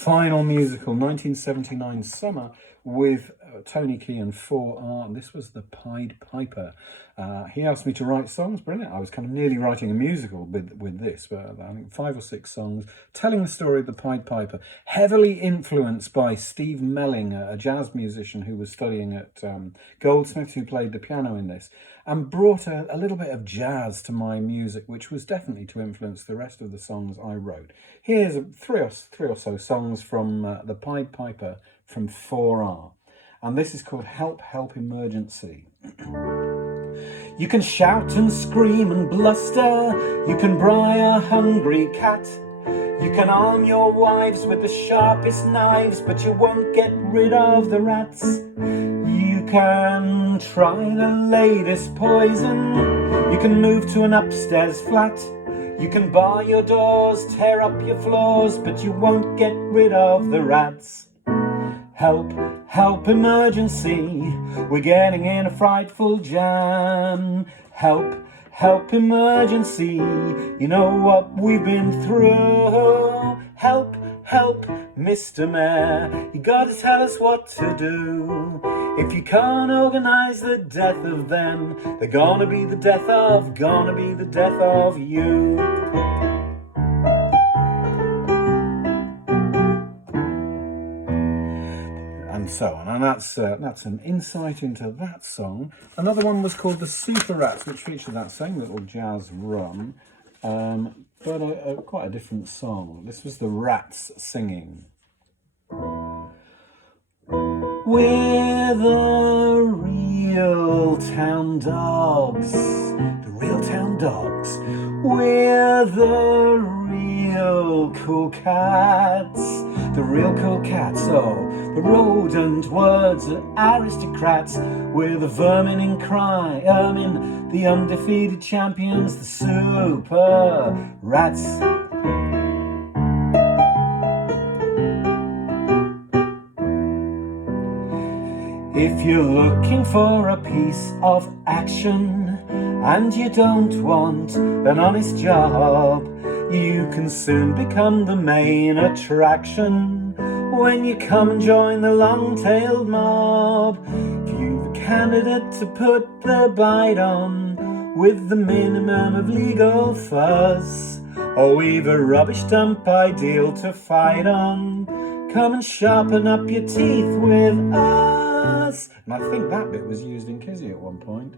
final musical, 1979 summer, with Tony Key and 4R, and this was the Pied Piper. He asked me to write songs. Brilliant. I was kind of nearly writing a musical with this, but I think 5 or 6 songs telling the story of the Pied Piper, heavily influenced by Steve Melling, a jazz musician who was studying at Goldsmiths, who played the piano in this, and brought a little bit of jazz to my music, which was definitely to influence the rest of the songs I wrote. Here's three or so songs from the Pied Piper from 4R. And this is called Help, Help, Emergency. You can shout and scream and bluster. You can bry a hungry cat. You can arm your wives with the sharpest knives, but you won't get rid of the rats. You can try the latest poison. You can move to an upstairs flat. You can bar your doors, tear up your floors, but you won't get rid of the rats. Help, help, emergency, we're getting in a frightful jam. Help, help, emergency, you know what we've been through. Help, help, Mr. Mayor, you gotta tell us what to do. If you can't organise the death of them, they're gonna be the death of you. And so on, and that's an insight into that song. Another one was called The Super Rats, which featured that same little jazz run, but quite a different song. This was the Rats singing. We're the real town dogs, the real town dogs. We're the real cool cats, the real cool cats. Oh, the rodent words are aristocrats. We're the vermin in crime, the undefeated champions, the super rats. If you're looking for a piece of action and you don't want an honest job, you can soon become the main attraction when you come and join the long-tailed mob. If you've a candidate to put the bite on with the minimum of legal fuzz, or we've a rubbish dump ideal to fight on, come and sharpen up your teeth with us. And I think that bit was used in Kizzy at one point.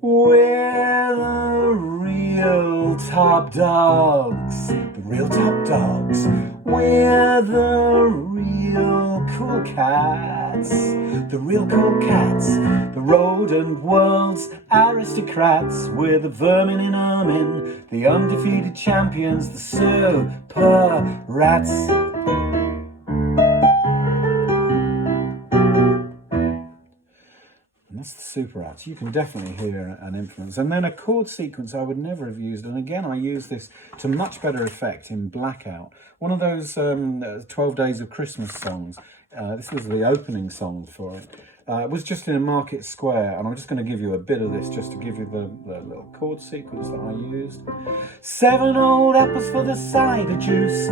We're the real top dogs, the real top dogs. We're the real cool cats, the real cool cats, the rodent world's aristocrats. We're the vermin in ermine, the undefeated champions, the super rats. That's the Super Rats. You can definitely hear an influence. And then a chord sequence I would never have used, and again I use this to much better effect in Blackout, one of those 12 Days of Christmas songs. This was the opening song for it. It was just in a market square, and I'm just going to give you a bit of this just to give you the little chord sequence that I used. 7 old apples for the cider juice,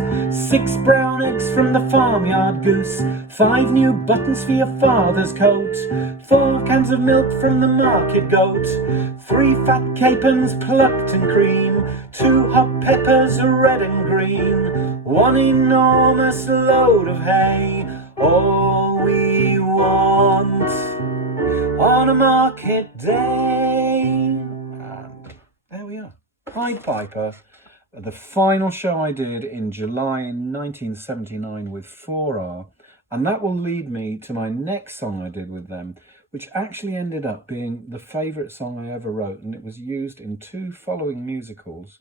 6 brown eggs from the farmyard goose, 5 new buttons for your father's coat, 4 cans of milk from the market goat, 3 fat capons plucked and cream, 2 hot peppers red and green, 1 enormous load of hay, all we want on a market day. And there we are, Pied Piper, the final show I did in July 1979 with 4R, and that will lead me to my next song I did with them, which actually ended up being the favourite song I ever wrote, and it was used in 2 following musicals,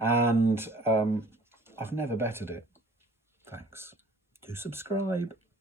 and I've never bettered it. Thanks. Do subscribe.